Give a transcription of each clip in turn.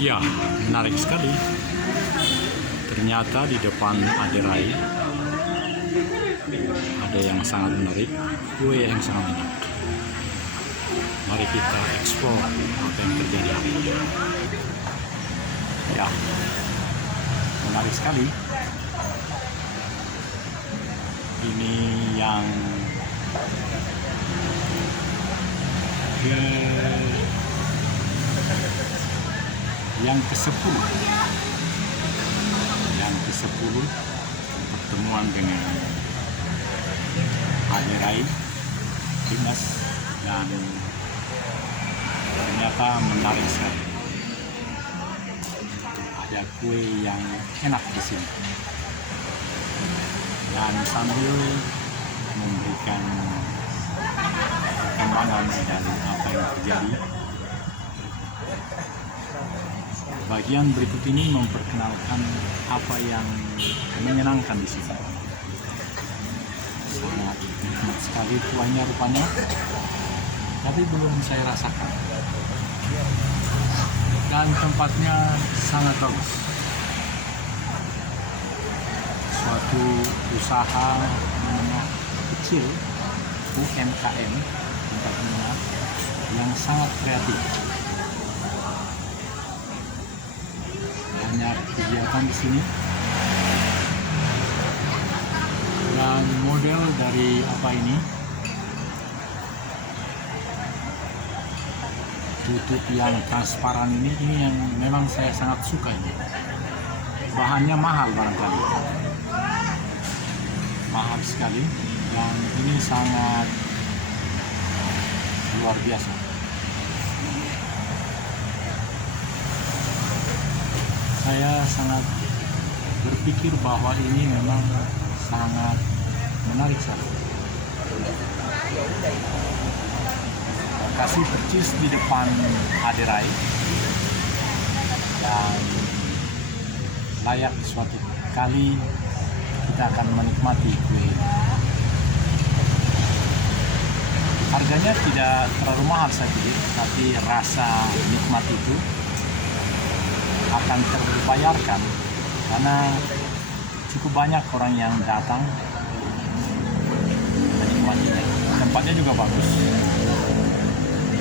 Ya, menarik sekali. Ternyata di depan Aderai ada yang sangat menarik, kue yang sangat enak. Mari kita explore apa yang terjadi hari ini. Ya, menarik sekali. Ini yang ke-10 pertemuan dengan Aderai Timnas, dan ternyata menarik sekali. Ada kue yang enak di sini dan sambil memberikan perkembangan dari apa yang terjadi. Bagian berikut ini memperkenalkan apa yang menyenangkan di sini. Sangat nikmat sekali kuahnya rupanya, tapi belum saya rasakan. Dan tempatnya sangat bagus. Suatu usaha menengah kecil, UMKM tingkat menengah, yang sangat kreatif. Banyak kegiatan di sini, dan model dari apa ini, tutup yang transparan ini yang memang saya sangat suka ini. Bahannya mahal barangkali, mahal sekali, dan ini sangat luar biasa. Saya sangat berpikir bahwa ini memang sangat menarik sekali. Lokasi percis di depan Aderai, dan layak suatu kali kita akan menikmati kue. Harganya tidak terlalu mahal saya pikir, tapi rasa nikmat itu akan terbayarkan karena cukup banyak orang yang datang menikmatinya. Tempatnya juga bagus,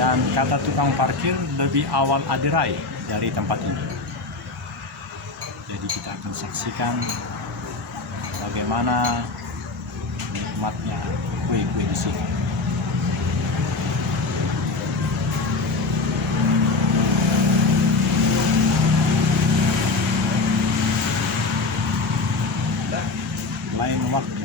dan kata tukang parkir lebih awal Aderai dari tempat ini. Jadi kita akan saksikan bagaimana nikmatnya kue-kue di sini. Lain waktu.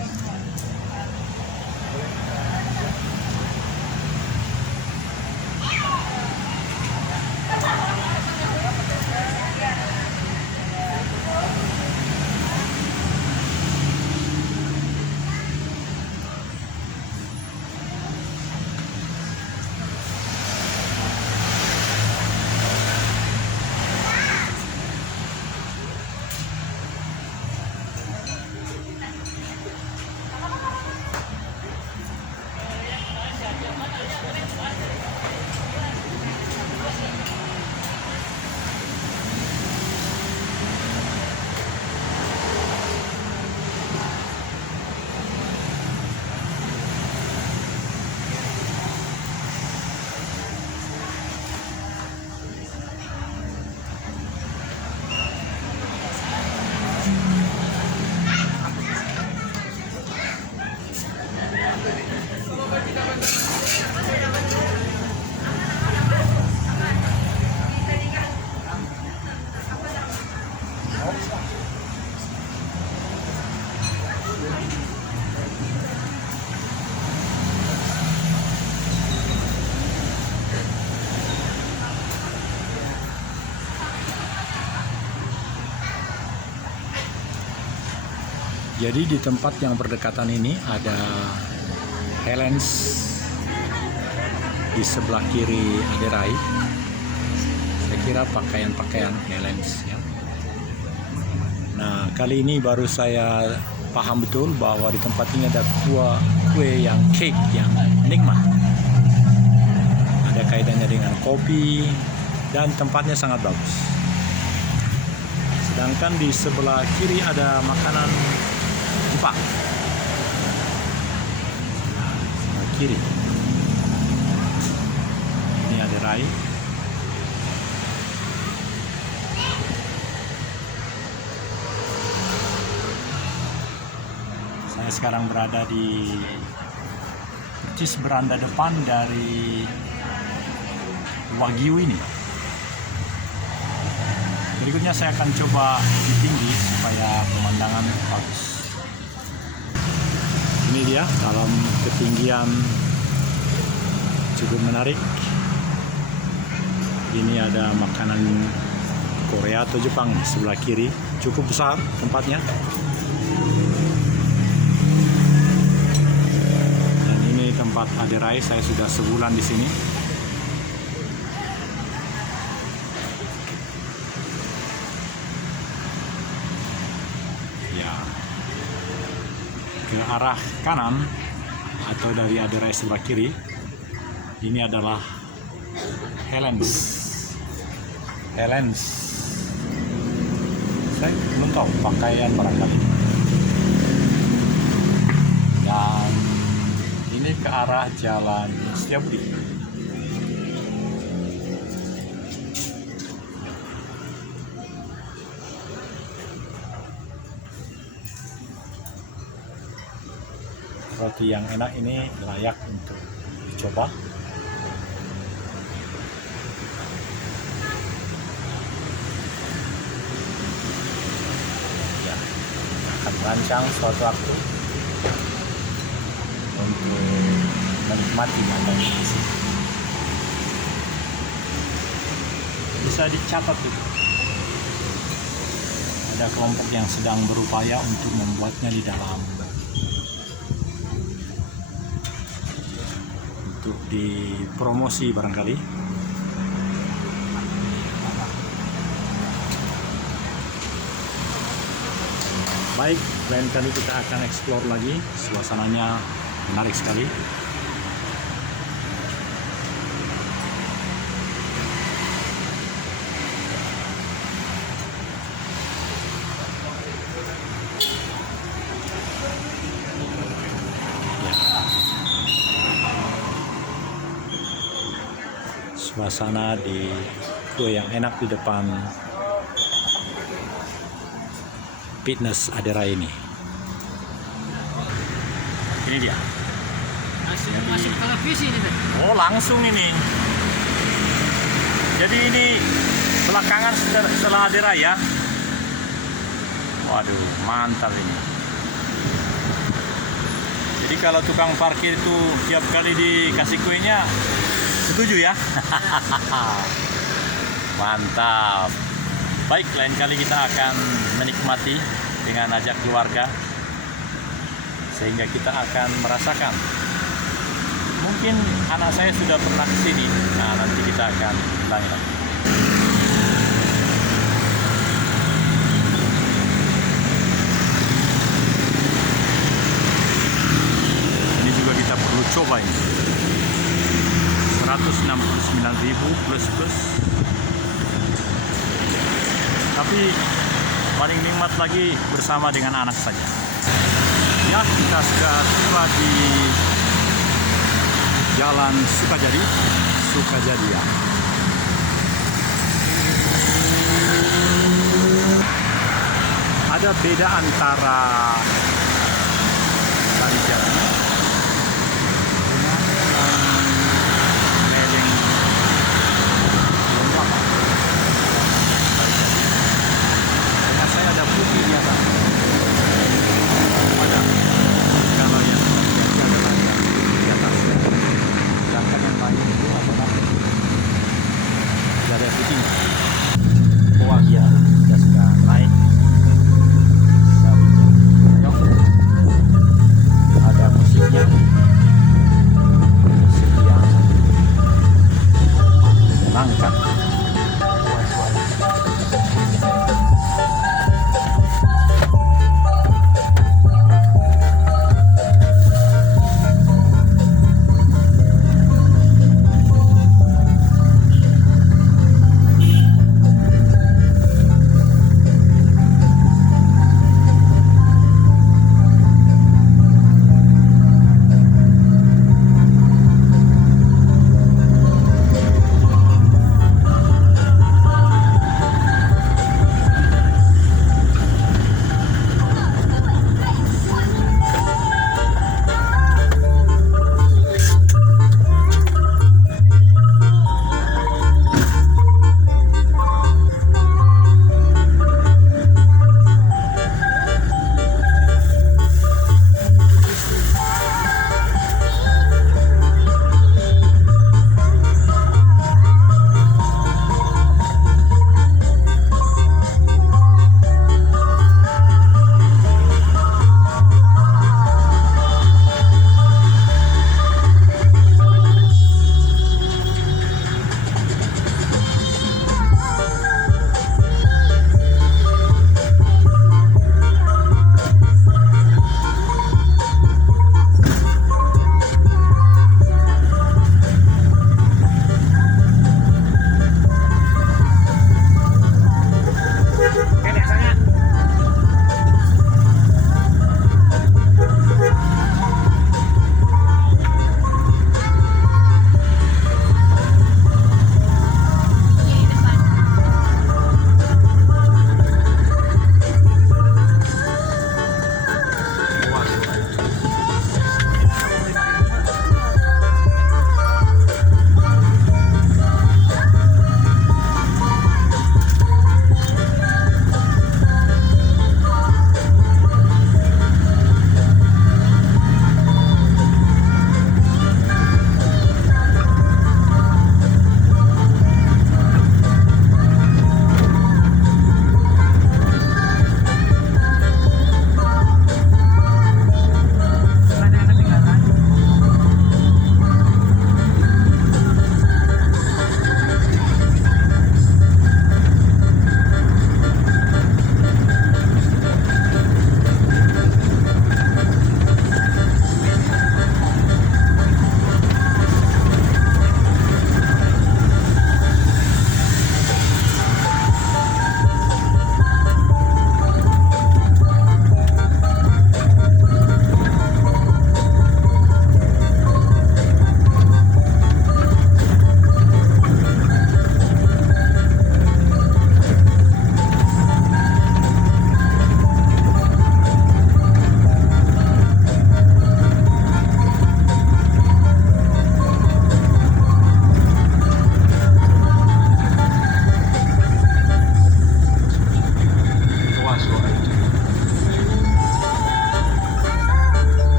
Jadi di tempat yang berdekatan ini ada Helens, di sebelah kiri Aderai. Saya kira pakaian-pakaian Helens ya. Nah, kali ini baru saya paham betul bahwa di tempat ini ada kue yang cake yang nikmat. Ada kaitannya dengan kopi, dan tempatnya sangat bagus. Sedangkan di sebelah kiri ada makanan Jepang. Nah, sebelah kiri ini ada rai. Saya sekarang berada di persis beranda depan dari Wagyu ini. Berikutnya saya akan coba di tinggi supaya pemandangan bagus. Ini dia dalam ketinggian cukup menarik. Ini ada makanan Korea atau Jepang sebelah kiri, cukup besar tempatnya. Dan ini tempat Aderai, saya sudah sebulan di sini. Ke arah kanan atau dari Aderai sebelah kiri ini adalah Helens. Saya belum tahu pakaian barangkali. Dan ini ke arah Jalan Setiabudi. Roti yang enak ini layak untuk dicoba. Ya, akan merancang suatu waktu untuk menikmati makanan di sini. Bisa dicatat tuh. Ada kelompok yang sedang berupaya untuk membuatnya di dalam. Untuk dipromosi barangkali. Baik, lain kali kita akan explore lagi. Suasananya menarik sekali. Suasana di kue yang enak di depan Fitness Aderai ini. Ini dia. Masuk televisi ini tadi. Oh, langsung ini. Jadi ini belakangan setelah Aderai ya. Waduh, mantap ini. Jadi kalau tukang parkir itu tiap kali dikasih kuenya setuju ya? Mantap. Baik, lain kali kita akan menikmati dengan ajak keluarga sehingga kita akan merasakan. Mungkin anak saya sudah pernah ke sini. Nah, nanti kita akan ulangi lagi. Ini juga kita perlu coba ini. 169.000 plus. Tapi paling nikmat lagi bersama dengan anak saja. Ya, kita sudah tiba di Jalan Sukajadi ya. Ada beda antara Sarijadi saya ada putih di atas. Ada. Kalau yang adalah yang di atas. Sedangkan yang lain itu adalah tidak ada putih. Wah ya, kita sudah naik. Kita bikin. Ayo.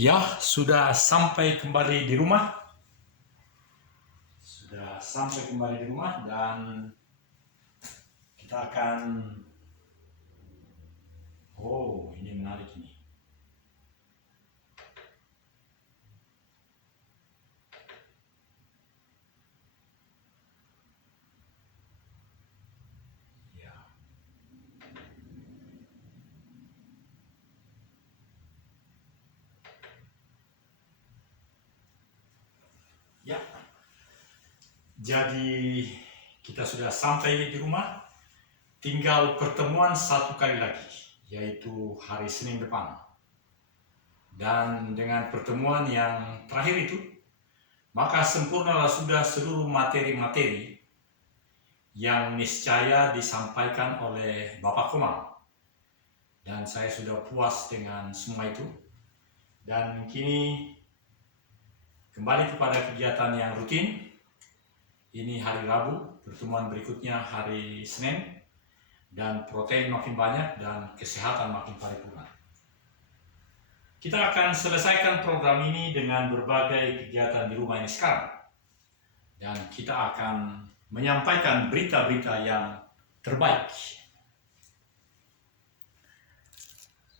Ya, sudah sampai kembali di rumah. Dan kita akan ini menarik ini. Ya. Ya. Jadi kita sudah sampai di rumah, tinggal pertemuan satu kali lagi, yaitu hari Senin depan. Dan dengan pertemuan yang terakhir itu, maka sempurnalah sudah seluruh materi-materi yang niscaya disampaikan oleh Bapak Komang. Dan saya sudah puas dengan semua itu. Dan kini kembali kepada kegiatan yang rutin. Ini hari Rabu, pertemuan berikutnya hari Senin, dan protein makin banyak dan kesehatan makin paripurna. Kita akan selesaikan program ini dengan berbagai kegiatan di rumah ini sekarang. Dan kita akan menyampaikan berita-berita yang terbaik.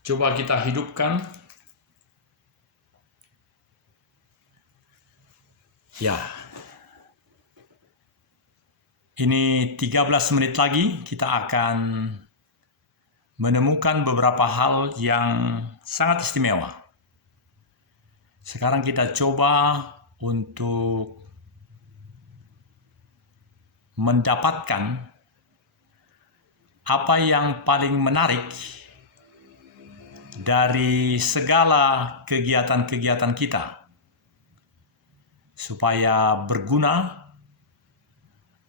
Coba kita hidupkan. Ya. Ini 13 menit lagi kita akan menemukan beberapa hal yang sangat istimewa. Sekarang kita coba untuk mendapatkan apa yang paling menarik dari segala kegiatan-kegiatan kita supaya berguna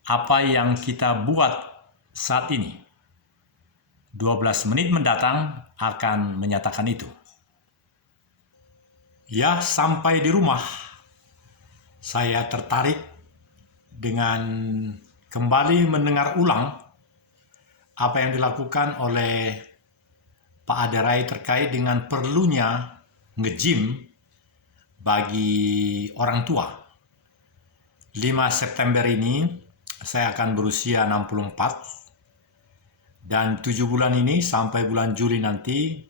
apa yang kita buat saat ini. 12 menit mendatang akan menyatakan itu. Ya, sampai di rumah saya tertarik dengan kembali mendengar ulang apa yang dilakukan oleh Pak Aderai terkait dengan perlunya nge-gym bagi orang tua. 5 September ini saya akan berusia 64 dan 7 bulan ini sampai bulan Juli nanti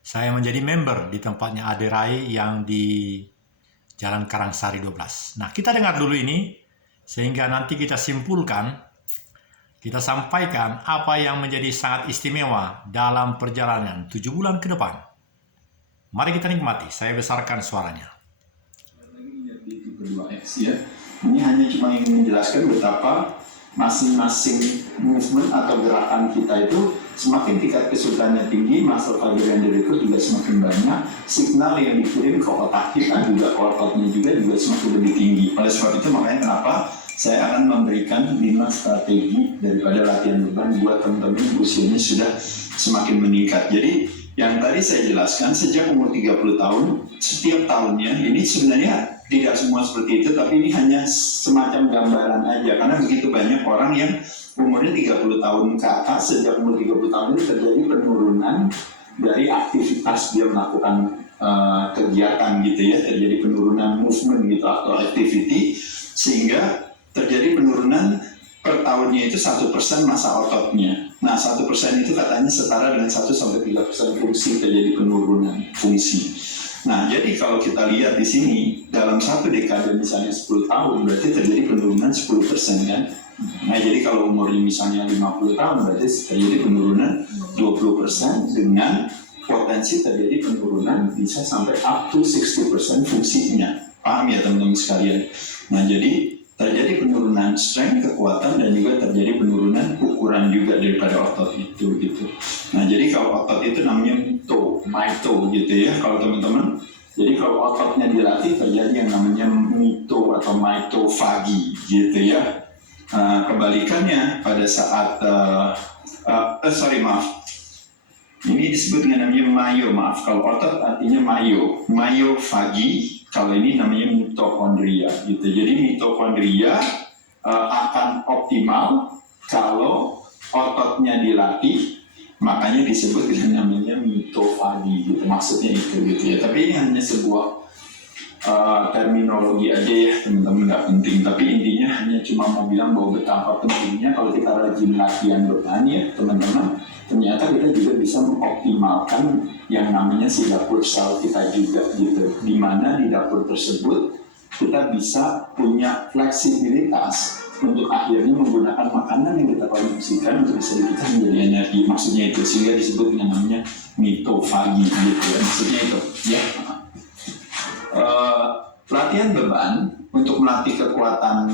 saya menjadi member di tempatnya Aderai yang di Jalan Karangsari 12. Nah, kita dengar dulu ini sehingga nanti kita simpulkan, kita sampaikan apa yang menjadi sangat istimewa dalam perjalanan 7 bulan ke depan. Mari kita nikmati, saya besarkan suaranya. Ini hanya cuma ingin menjelaskan betapa masing-masing movement atau gerakan kita itu semakin tingkat kesulitannya tinggi, muscle fiber yang direkrut juga semakin banyak, signal yang dikirim ke otak kita juga ke ototnya juga semakin lebih tinggi. Oleh sebab itu makanya kenapa saya akan memberikan 5 strategi daripada latihan beban buat teman-teman usianya sudah semakin meningkat. Jadi yang tadi saya jelaskan sejak umur 30 tahun, setiap tahunnya ini sebenarnya tidak semua seperti itu, tapi ini hanya semacam gambaran aja. Karena begitu banyak orang yang umurnya 30 tahun ke atas, sejak umur 30 tahun ini terjadi penurunan dari aktivitas dia melakukan kegiatan gitu ya, terjadi penurunan movement gitu atau activity, sehingga terjadi penurunan per tahunnya itu 1% massa ototnya. Nah 1% itu katanya setara dengan 1-3% fungsi, terjadi penurunan fungsi. Nah, jadi kalau kita lihat di sini, dalam satu dekade misalnya 10 tahun, berarti terjadi penurunan 10% kan? Nah, jadi kalau umurnya misalnya 50 tahun, berarti terjadi penurunan 20% dengan potensi terjadi penurunan bisa sampai up to 60% fungsinya. Paham ya teman-teman sekalian? Nah, jadi terjadi penurunan strength, kekuatan, dan juga terjadi penurunan ukuran juga daripada otot itu gitu. Nah, jadi kalau otot itu namanya mito gitu ya kalau teman-teman. Jadi kalau ototnya dilatih terjadi yang namanya mito atau mitofagi gitu ya. Kebalikannya pada saat ini disebut dengan namanya mayo, kalau otot artinya myofagi. Kalau ini namanya mitokondria gitu. Jadi mitokondria akan optimal kalau ototnya dilatih Makanya disebut dengan namanya mitofagi gitu, maksudnya itu gitu ya. Tapi ini hanya sebuah terminologi aja ya teman-teman, nggak penting. Tapi intinya hanya cuma mau bilang bahwa betapa pentingnya kalau kita rajin latihan beban ya teman-teman, ternyata kita juga bisa mengoptimalkan yang namanya si dapur sel kita juga gitu, dimana di dapur tersebut kita bisa punya fleksibilitas untuk akhirnya menggunakan makanan yang kita konsumsikan untuk bisa kita menjadi energi. Maksudnya itu, sehingga disebut dengan namanya mitofagi gitu ya, maksudnya itu ya. Latihan beban untuk melatih kekuatan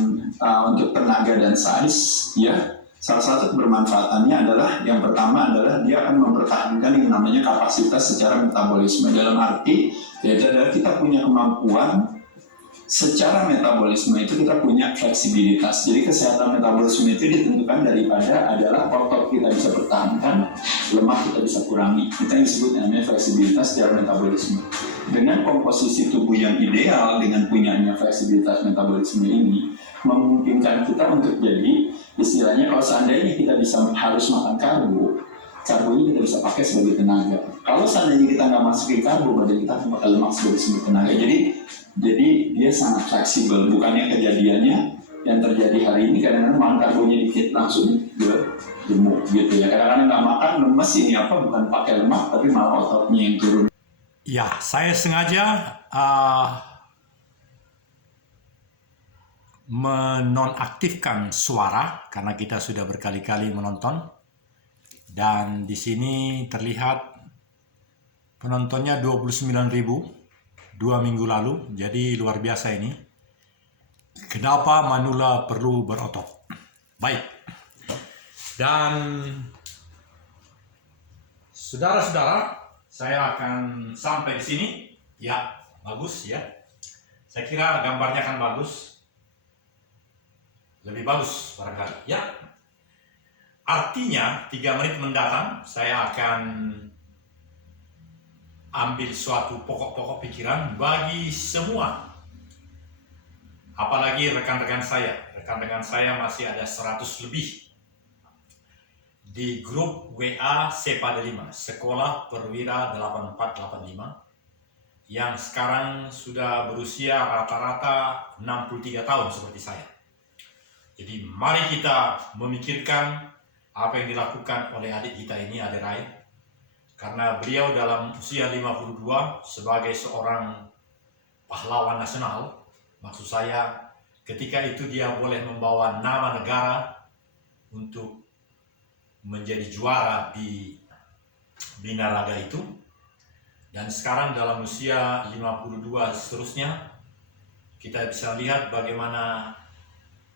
untuk tenaga dan size ya, salah satu kebermanfaatannya adalah yang pertama adalah dia akan mempertahankan yang namanya kapasitas secara metabolisme, dalam arti yaitu adalah kita punya kemampuan secara metabolisme itu kita punya fleksibilitas. Jadi kesehatan metabolisme itu ditentukan daripada adalah otot kita bisa pertahankan, lemak kita bisa kurangi. Kita yang disebut namanya fleksibilitas secara metabolisme. Dengan komposisi tubuh yang ideal, dengan punyanya fleksibilitas metabolisme ini, memungkinkan kita untuk jadi istilahnya kalau seandainya kita bisa harus makan karbo ini kita bisa pakai sebagai tenaga. Kalau seandainya kita nggak masukin karbo, badan kita akan pakai lemak sebagai sumber tenaga. Jadi dia sangat fleksibel. Bukannya kejadiannya yang terjadi hari ini kadang-kadang makan karbonya dikit langsung gemuk gitu ya. Kadang-kadang nggak makan lemes, ini apa bukan pakai lemak tapi malah ototnya yang turun. Ya, saya sengaja menonaktifkan suara karena kita sudah berkali-kali menonton. Dan di sini terlihat penontonnya 29.000 2 minggu lalu, jadi luar biasa ini. Kenapa manula perlu berotot? Baik. Dan saudara-saudara, saya akan sampai di sini. Ya, bagus ya. Saya kira gambarnya akan bagus. Lebih bagus barangkali. Ya. Artinya 3 menit mendatang saya akan ambil suatu pokok-pokok pikiran bagi semua. Apalagi rekan-rekan saya. Rekan-rekan saya masih ada 100 lebih di grup WA SEPA 5, Sekolah Perwira 8485, yang sekarang sudah berusia rata-rata 63 tahun seperti saya. Jadi mari kita memikirkan apa yang dilakukan oleh adik kita ini, Adik Rai, karena beliau dalam usia 52 sebagai seorang pahlawan nasional, maksud saya ketika itu dia boleh membawa nama negara untuk menjadi juara di binaraga itu, dan sekarang dalam usia 52 seterusnya kita bisa lihat bagaimana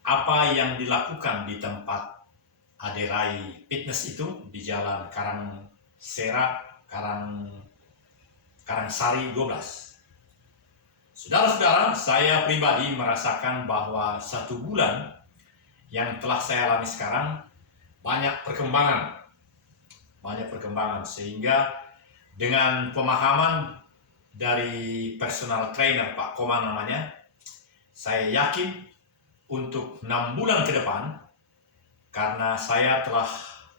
apa yang dilakukan di tempat Adik Rai Fitness itu di Jalan Karangsari 12. Saudara-saudara, saya pribadi merasakan bahwa 1 bulan yang telah saya alami sekarang banyak perkembangan, sehingga dengan pemahaman dari personal trainer Pak Koma namanya, saya yakin untuk 6 bulan ke depan, karena saya telah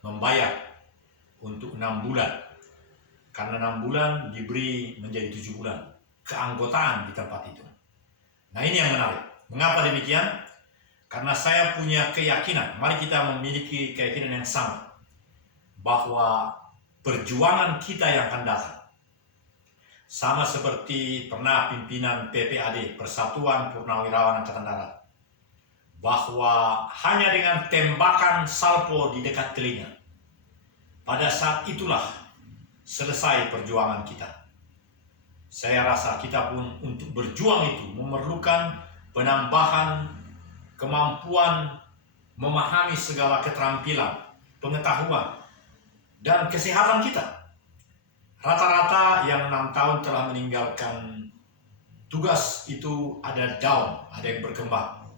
membayar untuk 6 bulan, karena 6 bulan diberi menjadi 7 bulan keanggotaan di tempat itu. Nah, ini yang menarik. Mengapa demikian? Karena saya punya keyakinan, mari kita memiliki keyakinan yang sama, bahwa perjuangan kita yang akan datang, sama seperti pernah pimpinan PPAD, Persatuan Purnawirawan Angkatan Darat, bahwa hanya dengan tembakan salpo di dekat telinga, pada saat itulah selesai perjuangan kita. Saya rasa kita pun untuk berjuang itu memerlukan penambahan kemampuan memahami segala keterampilan, pengetahuan, dan kesehatan kita. Rata-rata yang 6 tahun telah meninggalkan tugas itu ada down, ada yang berkembang.